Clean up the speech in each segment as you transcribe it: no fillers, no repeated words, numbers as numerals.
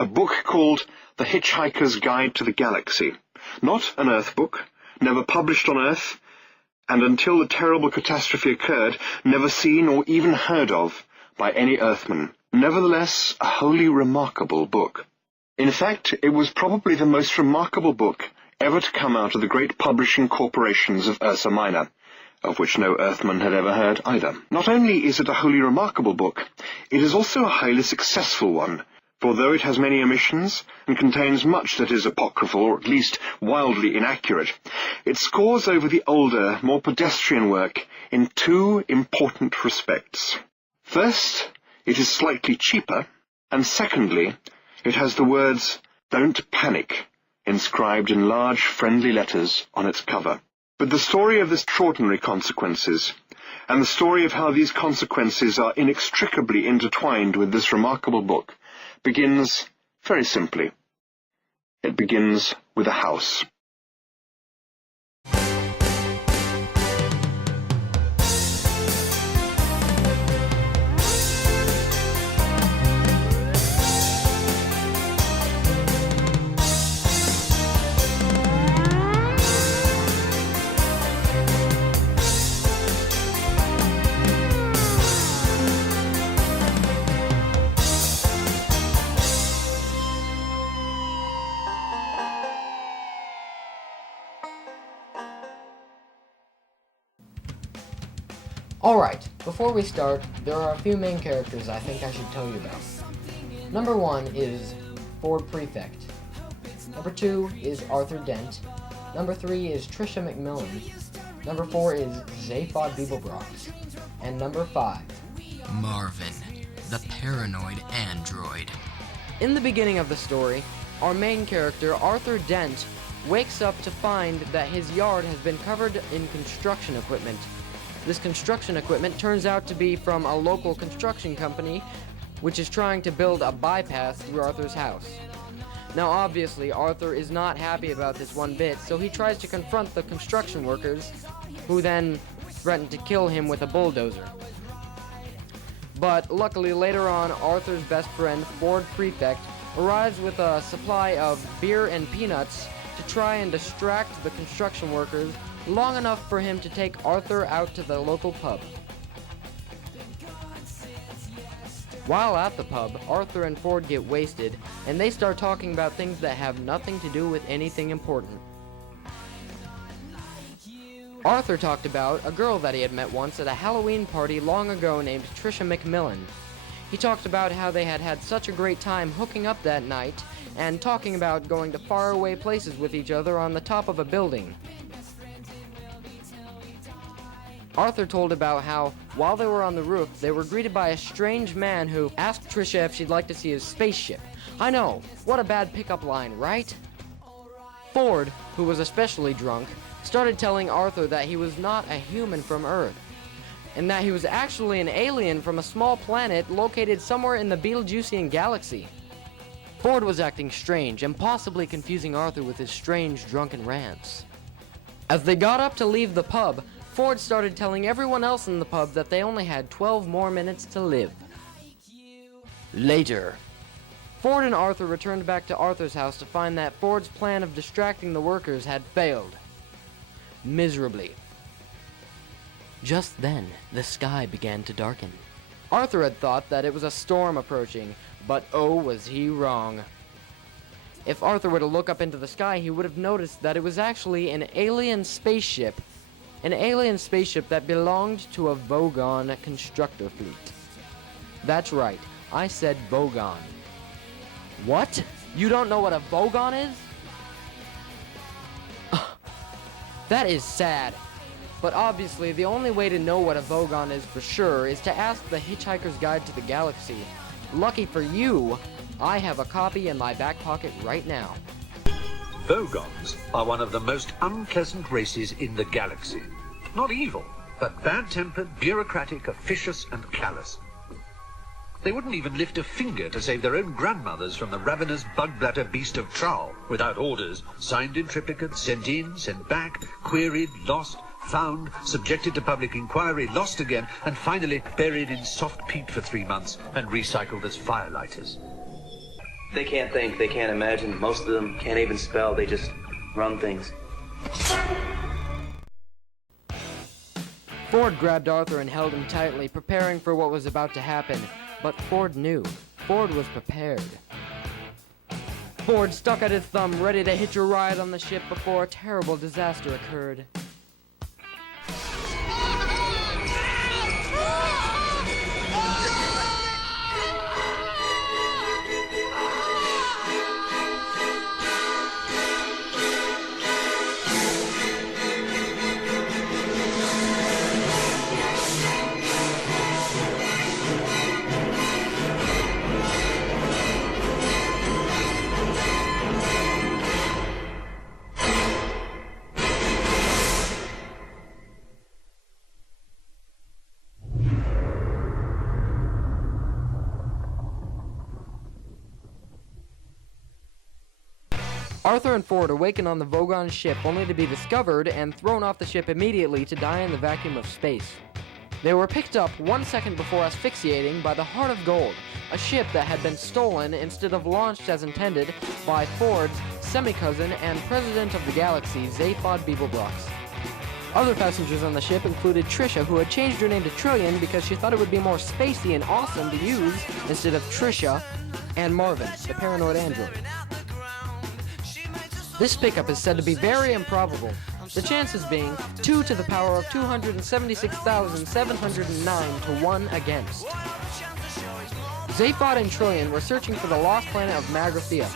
a book called The Hitchhiker's Guide to the Galaxy. Not an Earth book, never published on Earth, and until the terrible catastrophe occurred, never seen or even heard of by any Earthman. Nevertheless, a wholly remarkable book. In fact, it was probably the most remarkable book ever to come out of the great publishing corporations of Ursa Minor, of which no Earthman had ever heard either. Not only is it a wholly remarkable book, it is also a highly successful one, for though it has many omissions and contains much that is apocryphal, or at least wildly inaccurate, it scores over the older, more pedestrian work in two important respects. First, it is slightly cheaper, and secondly, it has the words, "Don't Panic," inscribed in large, friendly letters on its cover. But the story of the extraordinary consequences, and the story of how these consequences are inextricably intertwined with this remarkable book, begins very simply. It begins with a house. Alright, before we start, there are a few main characters I think I should tell you about. Number 1 is Ford Prefect. Number 2 is Arthur Dent. Number 3 is Tricia McMillan. Number 4 is Zaphod Beeblebrox. And number 5, Marvin, the paranoid android. In the beginning of the story, our main character, Arthur Dent, wakes up to find that his yard has been covered in construction equipment. This construction equipment turns out to be from a local construction company which is trying to build a bypass through Arthur's house. Now obviously Arthur is not happy about this one bit, so he tries to confront the construction workers, who then threaten to kill him with a bulldozer. But luckily later on, Arthur's best friend, Ford Prefect, arrives with a supply of beer and peanuts to try and distract the construction workers long enough for him to take Arthur out to the local pub. While at the pub, Arthur and Ford get wasted, and they start talking about things that have nothing to do with anything important. Arthur talked about a girl that he had met once at a Halloween party long ago named Tricia McMillan. He talked about how they had had such a great time hooking up that night, and talking about going to faraway places with each other on the top of a building. Arthur told about how, while they were on the roof, they were greeted by a strange man who asked Tricia if she'd like to see his spaceship. I know, what a bad pickup line, right? Ford, who was especially drunk, started telling Arthur that he was not a human from Earth, and that he was actually an alien from a small planet located somewhere in the Betelgeusian galaxy. Ford was acting strange and possibly confusing Arthur with his strange drunken rants. As they got up to leave the pub, Ford started telling everyone else in the pub that they only had 12 more minutes to live. Later, Ford and Arthur returned back to Arthur's house to find that Ford's plan of distracting the workers had failed. Miserably. Just then, the sky began to darken. Arthur had thought that it was a storm approaching, but oh, was he wrong. If Arthur were to look up into the sky, he would have noticed that it was actually an alien spaceship. An alien spaceship that belonged to a Vogon constructor fleet. That's right, I said Vogon. What? You don't know what a Vogon is? That is sad. But obviously, the only way to know what a Vogon is for sure is to ask the Hitchhiker's Guide to the Galaxy. Lucky for you, I have a copy in my back pocket right now. Vogons are one of the most unpleasant races in the galaxy. Not evil, but bad-tempered, bureaucratic, officious, and callous. They wouldn't even lift a finger to save their own grandmothers from the ravenous bug-bladder beast of Troll, without orders, signed in triplicate, sent in, sent back, queried, lost, found, subjected to public inquiry, lost again, and finally buried in soft peat for 3 months and recycled as firelighters. They can't think, they can't imagine. Most of them can't even spell, they just run things. Ford grabbed Arthur and held him tightly, preparing for what was about to happen. But Ford knew. Ford was prepared. Ford stuck out his thumb, ready to hitch a ride on the ship before a terrible disaster occurred. Arthur and Ford awaken on the Vogon ship only to be discovered and thrown off the ship immediately to die in the vacuum of space. They were picked up 1 second before asphyxiating by the Heart of Gold, a ship that had been stolen instead of launched as intended by Ford's semi-cousin and president of the galaxy, Zaphod Beeblebrox. Other passengers on the ship included Trisha, who had changed her name to Trillian because she thought it would be more spacey and awesome to use instead of Trisha, and Marvin, the paranoid android. This pickup is said to be very improbable, the chances being 2 to the power of 276,709 to 1 against. Zaphod and Trillian were searching for the lost planet of Magrathea.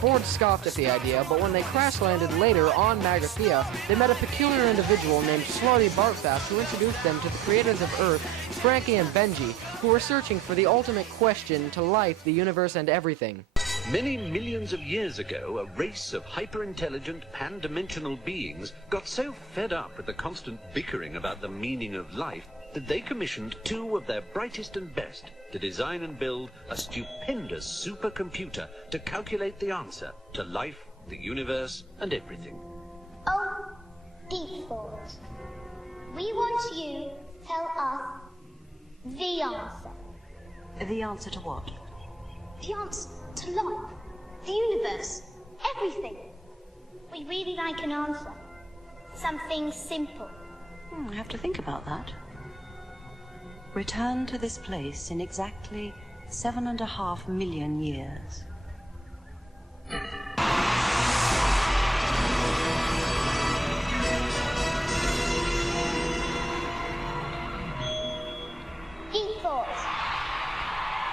Ford scoffed at the idea, but when they crash-landed later on Magrathea, they met a peculiar individual named Slarty Bartfast who introduced them to the creators of Earth, Frankie and Benji, who were searching for the ultimate question to life, the universe, and everything. Many millions of years ago, a race of hyper-intelligent, pan-dimensional beings got so fed up with the constant bickering about the meaning of life that they commissioned 2 of their brightest and best to design and build a stupendous supercomputer to calculate the answer to life, the universe, and everything. Oh, default. We want you to tell us the answer. The answer to what? The answer to life, the universe, everything. We really like an answer. Something simple. I have to think about that. Return to this place in exactly 7.5 million years. Default.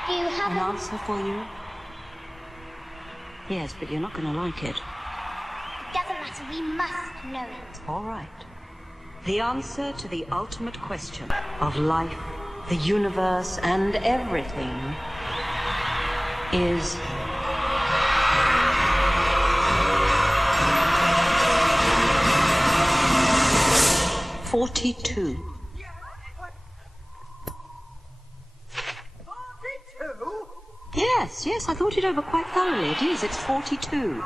Do you have An answer for you? Yes, but you're not going to like it. It doesn't matter, we must know it. All right. The answer to the ultimate question of life, the universe, and everything is... "42. Yes, I thought it over quite thoroughly. It is, it's 42.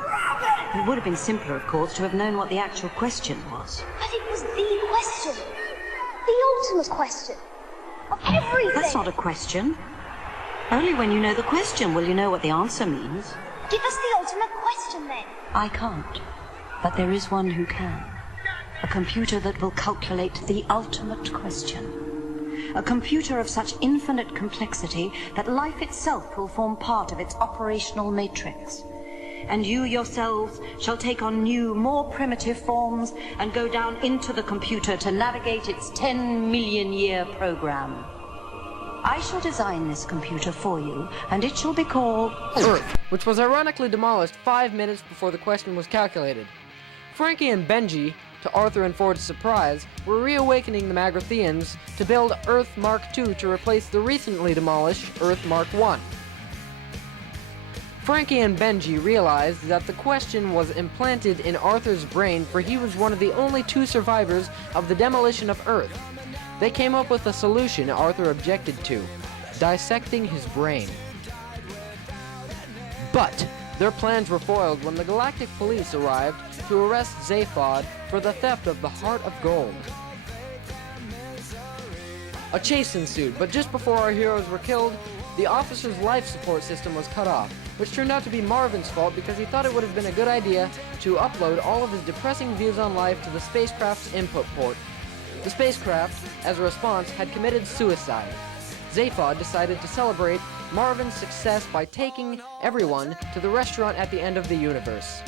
It would have been simpler, of course, to have known what the actual question was. But it was the question. The ultimate question. Of everything. That's not a question. Only when you know the question will you know what the answer means. Give us the ultimate question, then. I can't. But there is one who can. A computer that will calculate the ultimate question. A computer of such infinite complexity that life itself will form part of its operational matrix. And you yourselves shall take on new, more primitive forms and go down into the computer to navigate its 10-million-year program. I shall design this computer for you, and it shall be called Earth, which was ironically demolished 5 minutes before the question was calculated. Frankie and Benji, to Arthur and Ford's surprise, were reawakening the Magratheans to build Earth Mark II to replace the recently demolished Earth Mark I. Frankie and Benji realized that the question was implanted in Arthur's brain, for he was one of the only 2 survivors of the demolition of Earth. They came up with a solution Arthur objected to: dissecting his brain. But their plans were foiled when the Galactic Police arrived to arrest Zaphod for the theft of the Heart of Gold. A chase ensued, but just before our heroes were killed, the officer's life support system was cut off. which turned out to be Marvin's fault because he thought it would have been a good idea to upload all of his depressing views on life to the spacecraft's input port. The spacecraft, as a response, had committed suicide. Zaphod decided to celebrate Marvin's success by taking everyone to the restaurant at the end of the universe.